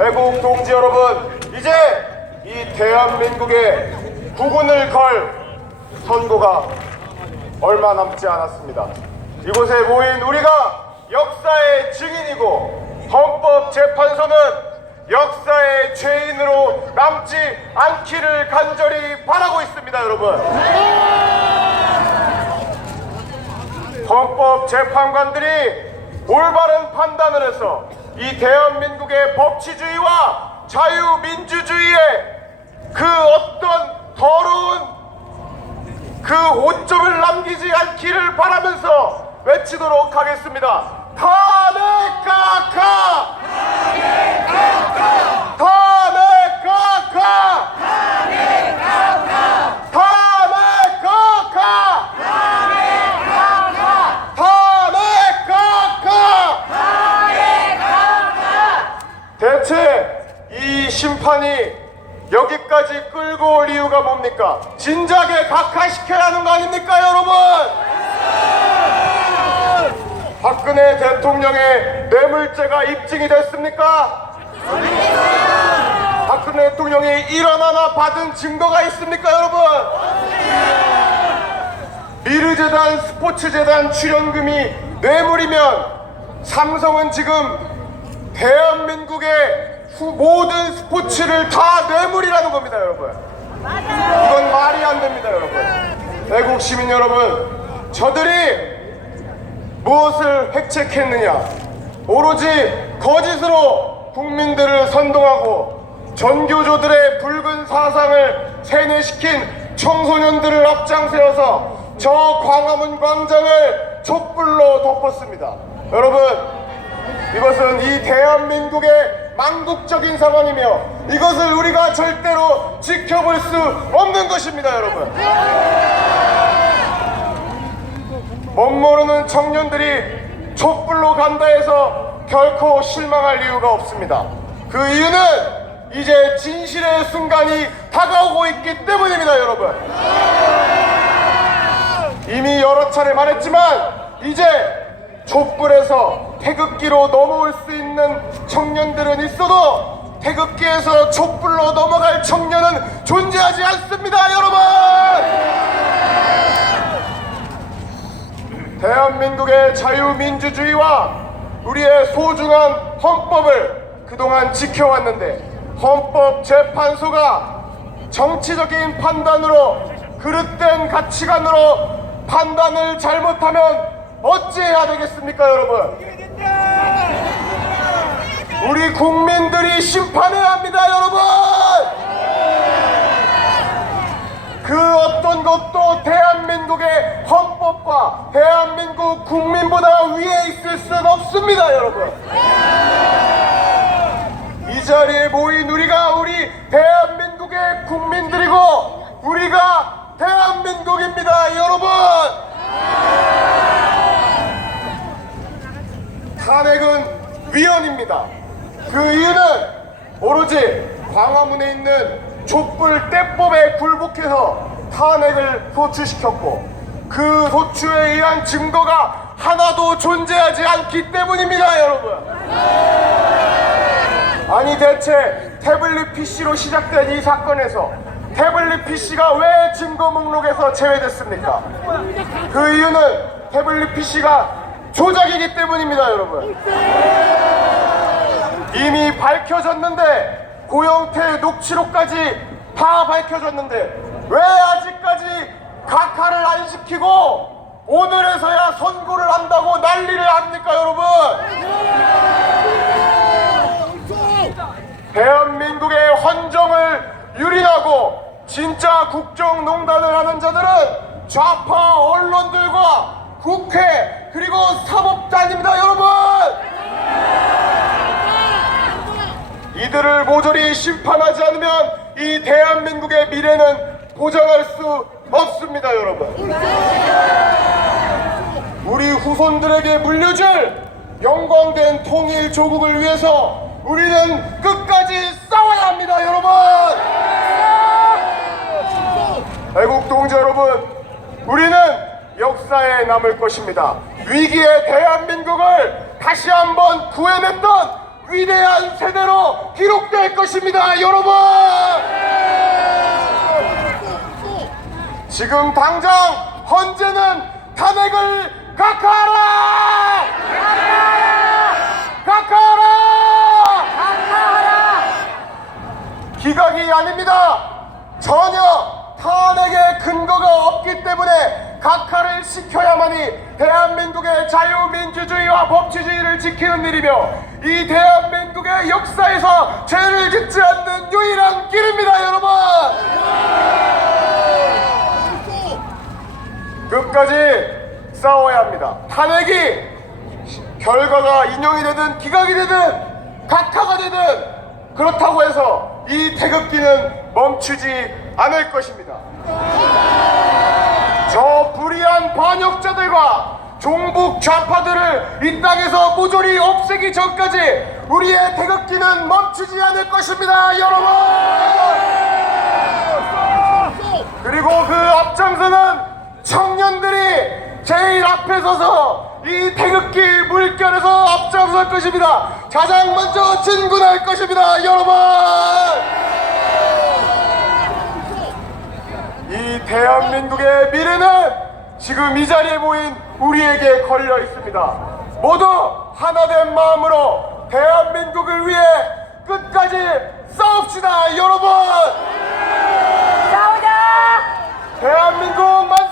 애국 동지 여러분, 이제 이 대한민국의 국운을 걸 선고가 얼마 남지 않았습니다. 이곳에 모인 우리가 역사의 증인이고 헌법재판소는 역사의 죄인으로 남지 않기를 간절히 바라고 있습니다, 여러분. 헌법재판관들이 올바른 판단을 해서 이 대한민국의 법치주의와 자유민주주의에 그 어떤 더러운 그 오점을 남기지 않기를 바라면서 외치도록 하겠습니다. 탄핵 각하! 탄핵 각하! 탄핵 각하! 탄핵 각하! 대체 이 심판이 여기까지 끌고 올 이유가 뭡니까? 진작에 각하시켜야 하는 거 아닙니까, 여러분? 박근혜 대통령의 뇌물죄가 입증이 됐습니까? 박근혜 대통령이 일어나나 받은 증거가 있습니까, 여러분? 미르재단, 스포츠재단 출연금이 뇌물이면 삼성은 지금 대한민국의 후- 모든 스포츠를 다 뇌물이라는 겁니다, 여러분. 이건 말이 안 됩니다, 여러분. 애국 시민 여러분, 저들이 무엇을 획책했느냐? 오로지 거짓으로 국민들을 선동하고 전교조들의 붉은 사상을 세뇌시킨 청소년들을 앞장세워서 저 광화문 광장을 촛불로 덮었습니다. 여러분, 이것은 이 대한민국의 망국적인 상황이며 이것을 우리가 절대로 지켜볼 수 없는 것입니다, 여러분. 멋모르는 청년들이 촛불로 간다 해서 결코 실망할 이유가 없습니다. 그 이유는 이제 진실의 순간이 다가오고 있기 때문입니다, 여러분. 이미 여러 차례 말했지만 이제 촛불에서 태극기로 넘어올 수 있는 청년들은 있어도 태극기에서 촛불로 넘어갈 청년은 존재하지 않습니다, 여러분! 대한민국의 자유민주주의와 우리의 소중한 헌법을 그동안 지켜왔는데 헌법재판소가 정치적인 판단으로 그릇된 가치관으로 판단을 잘못하면 어찌해야 되겠습니까 여러분 우리 국민들이 심판해야 합니다 여러분 그 어떤 것도 대한민국의 헌법과 대한민국 국민보다 위에 있을 수는 없습니다, 여러분. 이 자리에 모인 우리가 우리 대한민국의 국민들이고 우리가 대한민국입니다, 여러분. 탄핵은 위헌입니다. 그 이유는 오로지 광화문에 있는 촛불 떼법에 굴복해서 탄핵을 소추시켰고 그 소추에 의한 증거가 하나도 존재하지 않기 때문입니다, 여러분. 아니 대체 태블릿 PC로 시작된 이 사건에서 태블릿 PC가 왜 증거 목록에서 제외됐습니까? 그 이유는 태블릿 PC가 조작이기 때문입니다, 여러분. 이미 밝혀졌는데 고영태 녹취록까지 다 밝혀졌는데 왜 아직까지 각하를 안 시키고 오늘에서야 선고를 한다고 난리를 합니까 여러분? 대한민국의 헌정을 유린하고 진짜 국정농단을 하는 자들은 좌파 언론들과 국회 그리고 사법자입니다 여러분 이들을 모조리 심판하지 않으면 이 대한민국의 미래는 보장할 수 없습니다, 여러분. 우리 후손들에게 물려줄 영광된 통일 조국을 위해서 우리는 끝까지 싸워야 합니다, 여러분. 애국 동지 여러분, 우리는 역사에 남을 것입니다. 위기의 대한민국을 다시 한번 구해냈던 위대한 세대로 기록될 것입니다, 여러분! 지금 당장 헌재는 탄핵을 각하하라! 각하하라! 기각이 아닙니다. 전혀 탄핵의 근거가 없기 때문에 각하를 시켜야만이 대한민국의 자유민주주의와 법치주의를 지키는 일이며 이 대한민국의 역사에서 죄를 짓지 않는 유일한 길입니다, 여러분! 끝까지 싸워야 합니다. 탄핵이 결과가 인용이 되든 기각이 되든 각하가 되든 그렇다고 해서 이 태극기는 멈추지 않을 것입니다. 저 불의한 반역자들과 종북 좌파들을 이 땅에서 모조리 없애기 전까지 우리의 태극기는 멈추지 않을 것입니다, 여러분! 그리고 그 앞장서는 청년들이 제일 앞에 서서 이 태극기 물결에서 앞장설 것입니다. 가장 먼저 진군할 것입니다, 여러분! 이 대한민국의 미래는 지금 이 자리에 모인 우리에게 걸려 있습니다. 모두 하나된 마음으로 대한민국을 위해 끝까지 싸웁시다, 여러분! 싸우자! 대한민국 만세!